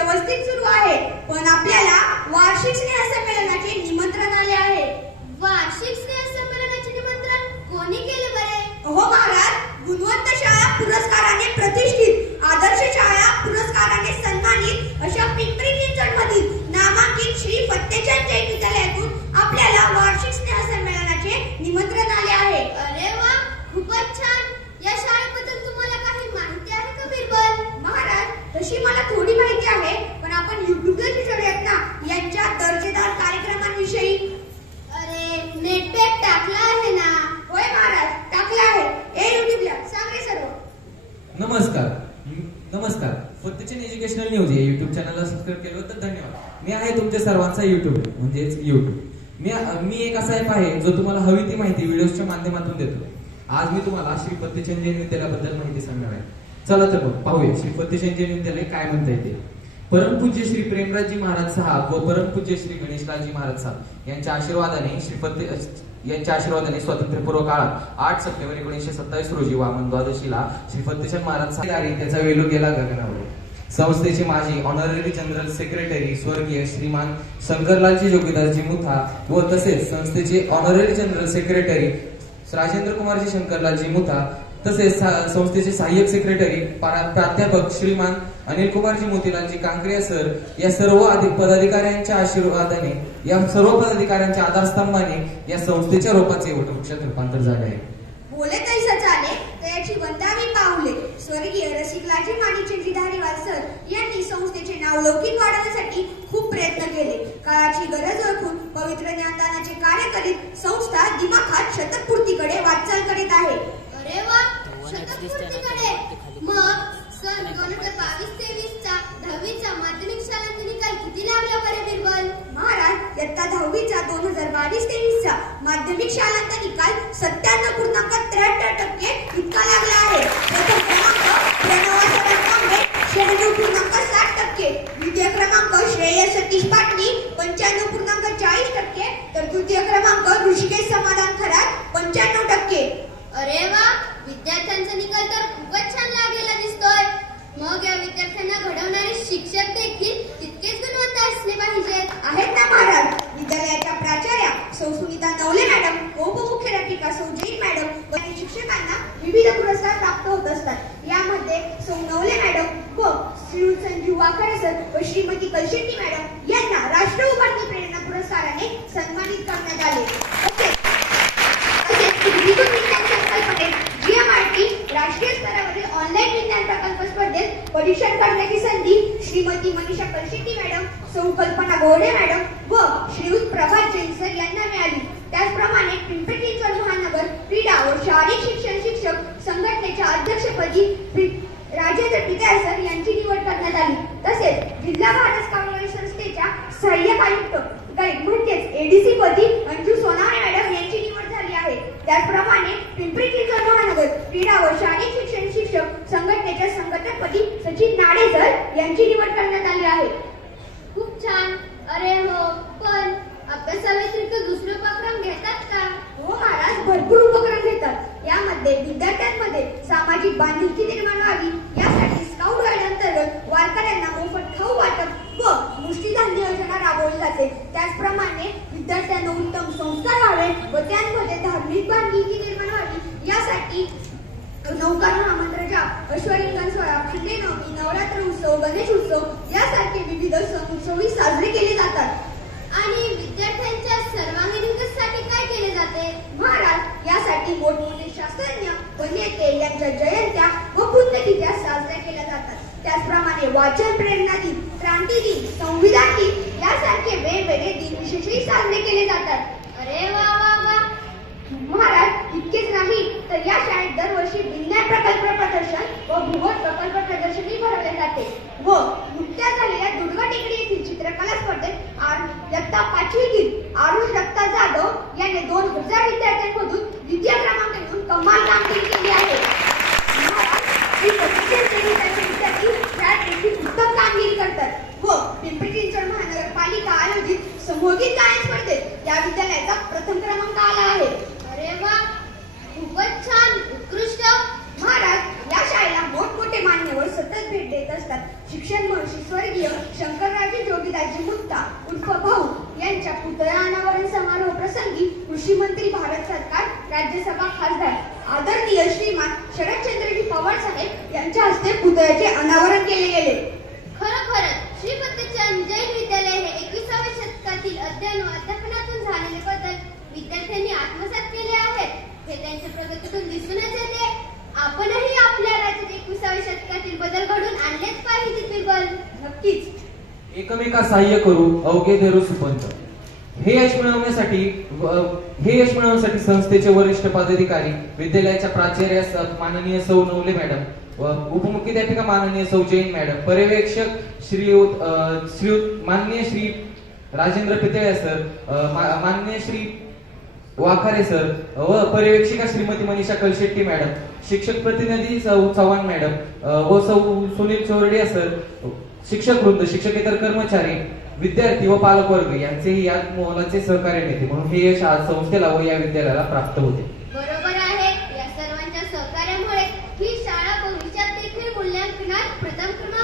व्यवस्थित सुरू आहे, पण आपल्याला वार्षिक स्नेहसंमेलनाचे निमंत्रण आले आहे. वार्षिक स्नेहसंमेलनाचे निमंत्रण कोणी केले बरे? हो महाराज, गुणवंत शाळा पुरस्काराने प्रतिष्ठित, आदर्श शाळा पुरस्काराने सन्मानित अशा पिंपरी चिंचवड मधील नामांकित श्री फत्तेचंद जैन विद्यालयातून आपल्याला वार्षिक स्नेहसंमेलनाचे निमंत्रण आले आहे. अरे वा, खूपच छान. या शाळेबद्दल तुम्हाला काही माहिती आहे का बिरबल? महाराज, तशी मला थोडी माहिती आहे, पण आपण युट्यूबला विचारूयात ना यांच्या दर्जेदार कार्यक्रमांविषयी. अरे, नेट पॅक टाकला आहे ना? होय महाराज, टाकला आहे. युट्यूबला सांग रे सर्व. नमस्कार. फत्तेचंद एज्युकेशनल न्यूज या युट्यूब चॅनलला सबस्क्राईब केलं तर धन्यवाद. मी आहे तुमच्या सर्वांचा युट्यूब म्हणजेच युट्यूब. मी एक असा ॲप आहे जो तुम्हाला हवी ती माहिती व्हिडिओच्या माध्यमातून देतो. आज मी तुम्हाला श्री फत्तेचंद जैन विद्यालयाबद्दल माहिती सांगणार आहे. चला तर मग पाहूया श्री फत्तेचंद जैन विद्यालय काय म्हणता येते. परमपूज्य श्री प्रेमराजजी महाराज साहेब व परमपूज्य श्री गणेशराजजी महाराज साहेब यांच्या आशीर्वादाने स्वातंत्र्यपूर्व काळात 8 सप्टेंबर 1927 रोजी वामन द्वादशीला श्री फत्तेचंद महाराज साहेब त्याचा वेलू गेला गगनावर. संस्थेचे माजी ऑनररी जनरल सेक्रेटरी स्वर्गीय श्रीमान शंकरलालजी जोगीदासजी मुथा व तसेच संस्थेचे honorary general secretary Rajendra Kumarji Shankarlalji Mutha तसेच संस्थेचे सहाय्यक सेक्रेटरी प्राध्यापक श्रीमान अनिल कुमारजी मोतीलालजी कांकरिया सर या सर्व पदाधिकाऱ्यांच्या आशीर्वादाने या सर्व पदाधिकाऱ्यांच्या आधारस्तंभाने या संस्थेच्या रोपाचे वटवृक्षात रूपांतर झाले आहे. बोले तैसा चाले तयाची वंदावी पावले स्वर्गीय रसिकलालजी माणिकचंदजी धारीवाल सर यांनी संस्थेचे नाव लौकिक वाढवण्यासाठी खूप प्रयत्न केले. काळाची गरज ओळखून पवित्र ज्ञानदानाचे कार्य करीत संस्था दिमाखात शतकपूर्तीकडे वाटचाल करीत आहे. अरे वा, शतकपूर्तीकडे. मग सन 2022-23 चा 10वीचा माध्यमिक शाळांचा निकाल किती लागला बरे बिरबल? महाराज, इयत्ता 10वीचा 2022-23 चा माध्यमिक शाळांचा निकाल 97.73% इतका लागला आहे. प्रथम क्रमांक प्रणवासोबत कांबळे 96.60%, द्वितीय क्रमांक श्रेय सतीश पाटणी 95.40%, तर तृतीय क्रमांक ऋषिकेश समाधान खरात 95%. अरे वा, विद्यार्थ्यांचा निकाल तर खूपच छान लागलेला दिसतोय. मग या विद्यार्थ्यांना घडवणारे शिक्षक देखील तितकेच गुणवंत असले पाहिजेत. आहेत ना महाराज. विद्यालयाच्या प्राचार्या सौ सुनीता नवले मॅडम, उपमुख्याध्यापिका सौ जैन मॅडम व शिक्षकांना विविध पुरस्कार प्राप्त होत असतात. यामध्ये सौ नवले मॅडम व श्री संजीव वाकडे सर व श्रीमती कलशेट्टी मॅडम यांना राष्ट्र उभारणी प्रेरणा पुरस्काराने सन्मानित करण्यात आले. राष्ट्रीय स्तरावरील ऑनलाईन विज्ञान प्रकल्प स्पर्धेत परीक्षण करण्याची संधी श्रीमती मनीषा कलशेट्टी मॅडम, सौ कल्पना गोडे मॅडम व श्रीयुत प्रभात जैन सर यांना मिळाली. त्याचप्रमाणे पिंपरी चिंचवड महानगर क्रीडा व शारीरिक शिक्षण शिक्षक संघटनेच्या अध्यक्षपदी राजेंद्र टिकाय सर यांची निवड करण्यात आली. तसेच जिल्हा भारत स्काउट संस्थेच्या सहाय्यक आयुक्त म्हणजेच एडीसी पदी अंजू सोनावणे मॅडम यांची निवड झाली आहे. त्याचप्रमाणे पिंपरी चिंचवड महानगर क्रीडा व शारीरिक शिक्षण शिक्षक संघटनेच्या संघटकपदी सचिन नाडे सर यांची निवड करण्यात आली आहे. खूप छान. अरे हो, पण अभ्यासाव्यतिरिक्त दुसरे उपक्रम घेतात का? हो महाराज, भरपूर उपक्रम घेतात. यामध्ये विद्यार्थ्यांमध्ये सामाजिक बांधिलकी निर्माण व्हावी यासाठी स्काउट गाईड अंतर्गत वारकऱ्यांना मोफत खाऊ वाटप व मुष्टीधान्य योजना राबवली जाते. त्याचप्रमाणे विद्यार्थ्यांना उत्तम संस्कार व्हावे व त्यांमध्ये धार्मिक बांधिलकी निर्माण व्हावी यासाठी नौकार महामंत्र जाप, अश्वरिंगण सोहळा, खंडेनवमी, नवरात्र उत्सव, गणेश उत्सव यासारखे विविध सण उत्सव साजरे केले जातात. आणि विद्यार्थ्यांच्या सर्वांगीण विकासासाठी काय केले जाते? महाराज, यासाठी मोठमोठे शास्त्रज्ञ व नेते यांच्या जयंत्या व पुण्यतिथ्या साजऱ्या केल्या जातात. त्याचप्रमाणे वाचन प्रेरणा दिन, क्रांती दिन, संविधान दिन यासारखे वेगवेगळे दिन विशेषही साजरे केले जातात. अरे वा वा वा. महाराज, इतकेच नाही तर या शाळेत दरवर्षी विज्ञान प्रकल्प प्रदर्शन व भूगोल प्रकल्प प्रदर्शनही भरवले जाते. व नुकत्याच झालेल्या दुर्गा टेकडी येथील चित्रकला स्पर्धेत इयत्ता 5वीतील आरुष दत्ता जाधव याने 2000 विद्यार्थ्यांमधून द्वितीय क्रमांक घेऊन कमाल कामगिरी केली आहे. विद्यार्थी उत्तम कामगिरी करतात व पिंपरी चिंचवड महानगरपालिका आयोजित समूहगीत गायन स्पर्धेत या विद्यालयाचा प्रथम क्रमांक आला आहे. अरे वा, खूपच छान, उत्कृष्ट. महाराज, या शाळेला मोठमोठे मान्यवर सतत भेट देत असतात. असतात. शिक्षण महर्षी स्वर्गीय शंकरराजे जोगीदासजी मुक्ता उर्फ भाऊ यांच्या पुतळा अनावरण समारोह प्रसंगी कृषी मंत्री, भारत सरकार, राज्यसभा खासदार आदरणीय श्रीमान शरदचंद्रजी पवार साहेब यांच्या हस्ते पुतळ्याचे अनावरण केले गेले. खरोखरच श्रीपतीचंद जैन विद्यालय हे 21व्या शतकातील अध्ययन व अध्यापनातून झालेले बदल विद्यार्थ्यांनी आत्मसात केले आहेत. हे त्यांच्या प्रगतीतून दिसूनच येते. आपणही आपल्या राज्यात 21व्या शतकातील बदल घडून आणलेच पाहिजे. बिरबल, नक्कीच. एकमेका सहाय्य करू अवघे धरू सुपंत. हे यश मिळवण्यासाठी संस्थेचे वरिष्ठ पदाधिकारी, विद्यालयाच्या प्राचार्य माननीय सौ नवले मॅडम, उपमुख्याध्यापिका माननीय सौ जैन मॅडम, पर्यवेक्षक श्रीयुत माननीय श्री राजेंद्र पितळे सर, माननीय श्री वाखारे सर व पर्यवेक्षिका श्रीमती मनीषा कलशेट्टी मॅडम, शिक्षक प्रतिनिधी सौ चव्हाण मॅडम व सौ सुनील चोरडिया सर, शिक्षक वृंद, शिक्षकेतर कर्मचारी, विद्यार्थी व पालकवर्ग यांचेही यात मोलाचे सहकार्य मिळते. म्हणून हे यश आज संस्थेला व या विद्यालयाला प्राप्त होते. बरोबर आहे. या सर्वांच्या सहकार्यामुळे ही शाळा भविष्यात देखील मूल्यांकनात प्रथम क्रमांक